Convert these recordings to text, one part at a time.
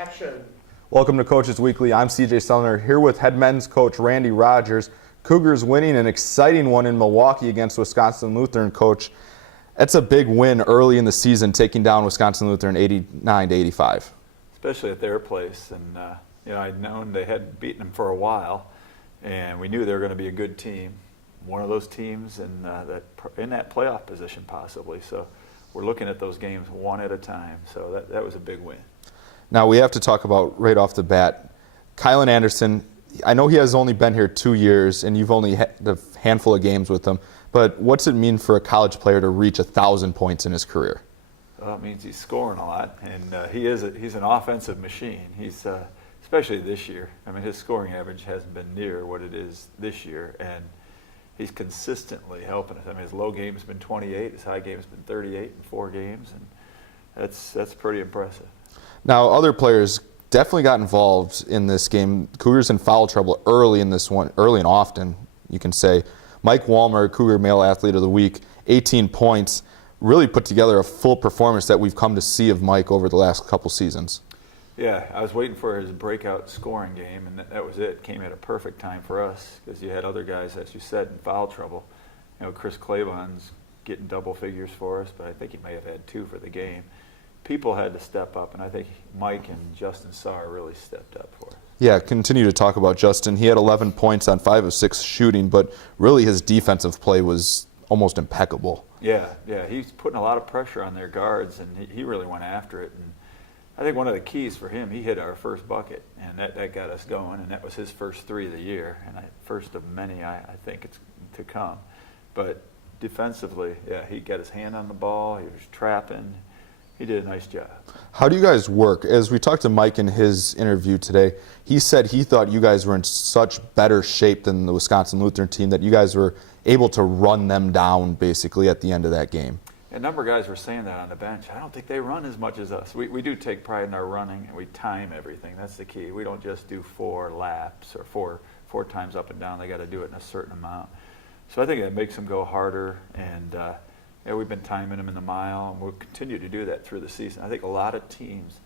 Action. Welcome to Coaches Weekly. I'm CJ Sumner here with head men's coach Randy Rogers. Cougars winning an exciting one in Milwaukee against Wisconsin Lutheran. Coach, that's a big win early in the season, taking down Wisconsin Lutheran 89-85. Especially at their place, and I'd known they hadn't beaten them for a while, and we knew they were going to be a good team, one of those teams in that playoff position possibly. So we're looking at those games one at a time. So that was a big win. Now we have to talk about right off the bat, Kylan Anderson. I know he has only been here 2 years, and you've only had a handful of games with him. But what's it mean for a college player to reach 1,000 points in his career? Well, it means he's scoring a lot, and he's an offensive machine. He's especially this year. I mean, his scoring average hasn't been near what it is this year, and he's consistently helping us. I mean, his low game's been 28, his high game's been 38 in 4 games, and that's pretty impressive. Now, other players definitely got involved in this game. Cougars in foul trouble early in this one, early and often, you can say. Mike Walmer, Cougar Male Athlete of the Week, 18 points, really put together a full performance that we've come to see of Mike over the last couple seasons. Yeah, I was waiting for his breakout scoring game, and that was it. Came at a perfect time for us because you had other guys, as you said, in foul trouble. You know, Chris Claybon's getting double figures for us, but I think he may have had 2 for the game. People had to step up, and I think Mike and Justin Saar really stepped up for us. Yeah, continue to talk about Justin. He had 11 points on 5 of 6 shooting, but really his defensive play was almost impeccable. Yeah, he's putting a lot of pressure on their guards, and he really went after it. And I think one of the keys for him, he hit our first bucket, and that got us going, and that was his first 3 of the year, and first of many I think it's to come. But defensively, yeah, he got his hand on the ball, he was trapping. He did a nice job. How do you guys work? As we talked to Mike in his interview today, he said he thought you guys were in such better shape than the Wisconsin Lutheran team that you guys were able to run them down basically at the end of that game. A number of guys were saying that on the bench. I don't think they run as much as us. We do take pride in our running, and we time everything. That's the key. We don't just do 4 laps or four times up and down. They got to do it in a certain amount. So I think that makes them go harder, and we've been timing them in the mile, and we'll continue to do that through the season. I think a lot of teams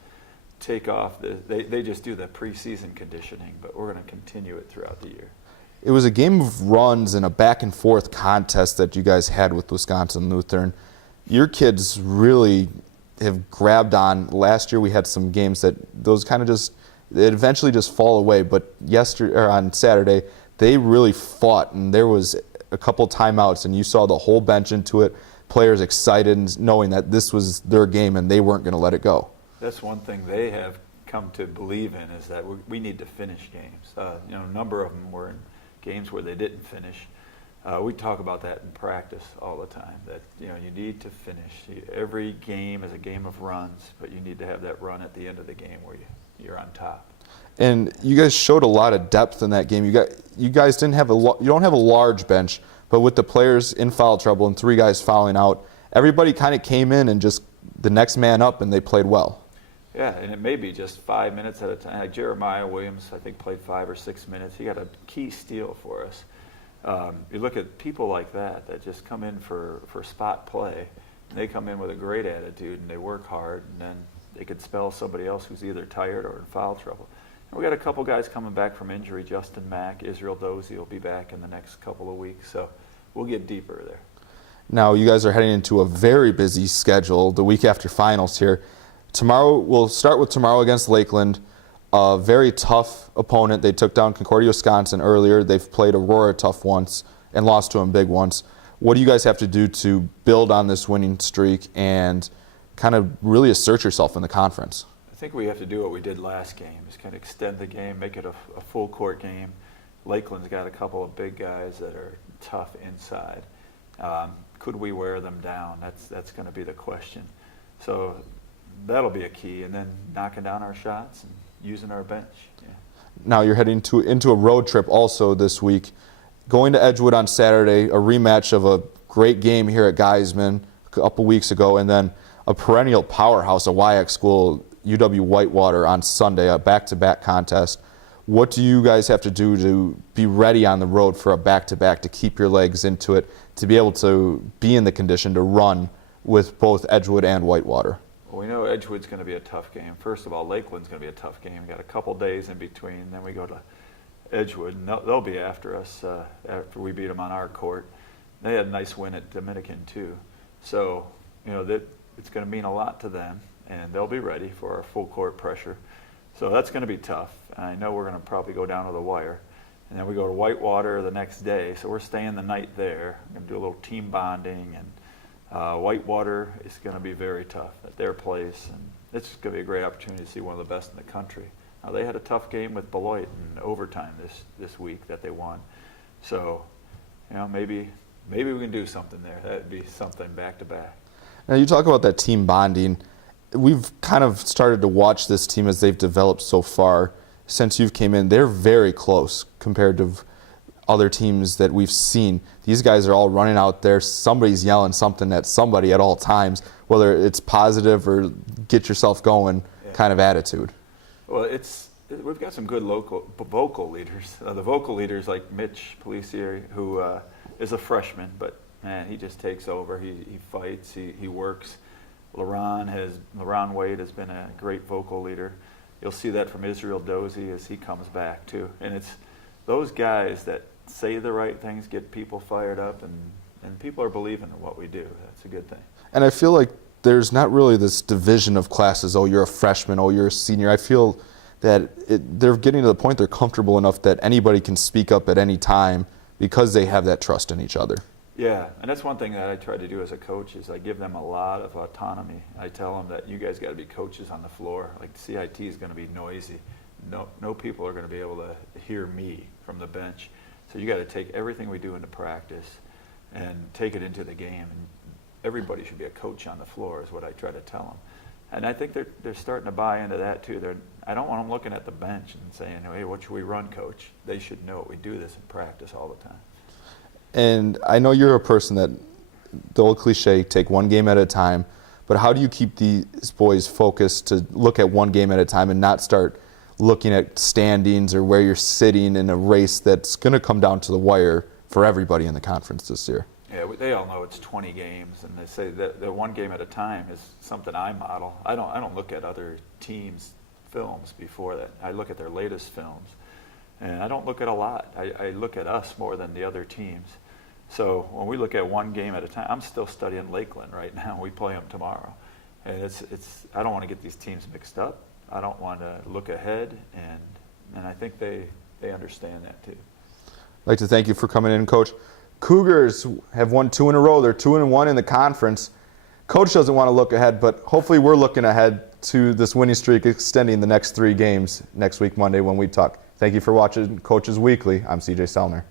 take off, they just do the preseason conditioning, but we're going to continue it throughout the year. It was a game of runs and a back-and-forth contest that you guys had with Wisconsin Lutheran. Your kids really have grabbed on. Last year we had some games that those kind of it eventually just fall away, but on Saturday they really fought, and there was a couple timeouts, and you saw the whole bench into it. Players excited and knowing that this was their game and they weren't going to let it go. That's one thing they have come to believe in, is that we need to finish games. A number of them were in games where they didn't finish. We talk about that in practice all the time, that you need to finish. Every game is a game of runs, but you need to have that run at the end of the game where you're on top. And you guys showed a lot of depth in that game. You guys didn't have you don't have a large bench, but with the players in foul trouble and 3 guys fouling out, everybody kind of came in and just the next man up, and they played well. Yeah, and it may be just 5 minutes at a time. Like Jeremiah Williams, I think, played 5 or 6 minutes. He got a key steal for us. You look at people like that just come in for spot play, and they come in with a great attitude, and they work hard, and then they could spell somebody else who's either tired or in foul trouble. And we got a couple guys coming back from injury. Justin Mack, Israel Dozie will be back in the next couple of weeks, so we'll get deeper there. Now you guys are heading into a very busy schedule the week after finals here. Tomorrow, we'll start with tomorrow against Lakeland, a very tough opponent. They took down Concordia, Wisconsin earlier. They've played Aurora tough once and lost to them big once. What do you guys have to do to build on this winning streak and kind of really assert yourself in the conference? I think we have to do what we did last game, is kind of extend the game, make it a full court game. Lakeland's got a couple of big guys that are tough inside. Could we wear them down? That's going to be the question. So that'll be a key, and then knocking down our shots and using our bench. Yeah. Now you're heading into a road trip also this week. Going to Edgewood on Saturday, a rematch of a great game here at Geisman a couple weeks ago, and then a perennial powerhouse, a WIAC school, UW-Whitewater on Sunday, a back-to-back contest. What do you guys have to do to be ready on the road for a back-to-back, to keep your legs into it, to be able to be in the condition to run with both Edgewood and Whitewater? Well, we know Edgewood's going to be a tough game. First of all, Lakeland's going to be a tough game. We got a couple days in between. Then we go to Edgewood, and they'll be after us after we beat them on our court. They had a nice win at Dominican too. So, that it's going to mean a lot to them, and they'll be ready for our full court pressure. So that's going to be tough. And I know we're going to probably go down to the wire. And then we go to Whitewater the next day. So we're staying the night there. We're going to do a little team bonding. And Whitewater is going to be very tough at their place. And it's going to be a great opportunity to see one of the best in the country. Now, they had a tough game with Beloit in overtime this week that they won. So, maybe we can do something there. That'd be something back to back. Now, you talk about that team bonding. We've kind of started to watch this team as they've developed so far. Since you've came in, they're very close compared to other teams that we've seen. These guys are all running out there. Somebody's yelling something at somebody at all times, whether it's positive or get yourself going kind of attitude. Well, we've got some good local vocal leaders. The vocal leaders like Mitch Policier, who is a freshman, but man, he just takes over. He fights. He works. LaRon Wade has been a great vocal leader. You'll see that from Israel Dozie as he comes back too. And it's those guys that say the right things, get people fired up, and people are believing in what we do. That's a good thing. And I feel like there's not really this division of classes, oh, you're a freshman, oh, you're a senior. I feel that they're getting to the point they're comfortable enough that anybody can speak up at any time because they have that trust in each other. Yeah, and that's one thing that I try to do as a coach is I give them a lot of autonomy. I tell them that you guys got to be coaches on the floor. Like CIT is going to be noisy. No people are going to be able to hear me from the bench. So you got to take everything we do into practice and take it into the game. And everybody should be a coach on the floor is what I try to tell them. And I think they're starting to buy into that too. I don't want them looking at the bench and saying, hey, what should we run, coach? They should know we do this in practice all the time. And I know you're a person that, the old cliche, take one game at a time, but how do you keep these boys focused to look at one game at a time and not start looking at standings or where you're sitting in a race that's going to come down to the wire for everybody in the conference this year? Yeah, they all know it's 20 games, and they say that the one game at a time is something I model. I don't look at other teams' films before that. I look at their latest films, and I don't look at a lot. I look at us more than the other teams. So when we look at one game at a time, I'm still studying Lakeland right now. We play them tomorrow, and I don't want to get these teams mixed up. I don't want to look ahead, and I think they understand that too. I'd like to thank you for coming in, Coach. Cougars have won 2 in a row. They're 2-1 in the conference. Coach doesn't want to look ahead, but hopefully we're looking ahead to this winning streak extending the next 3 games next week, Monday, when we talk. Thank you for watching Coaches Weekly. I'm CJ Selner.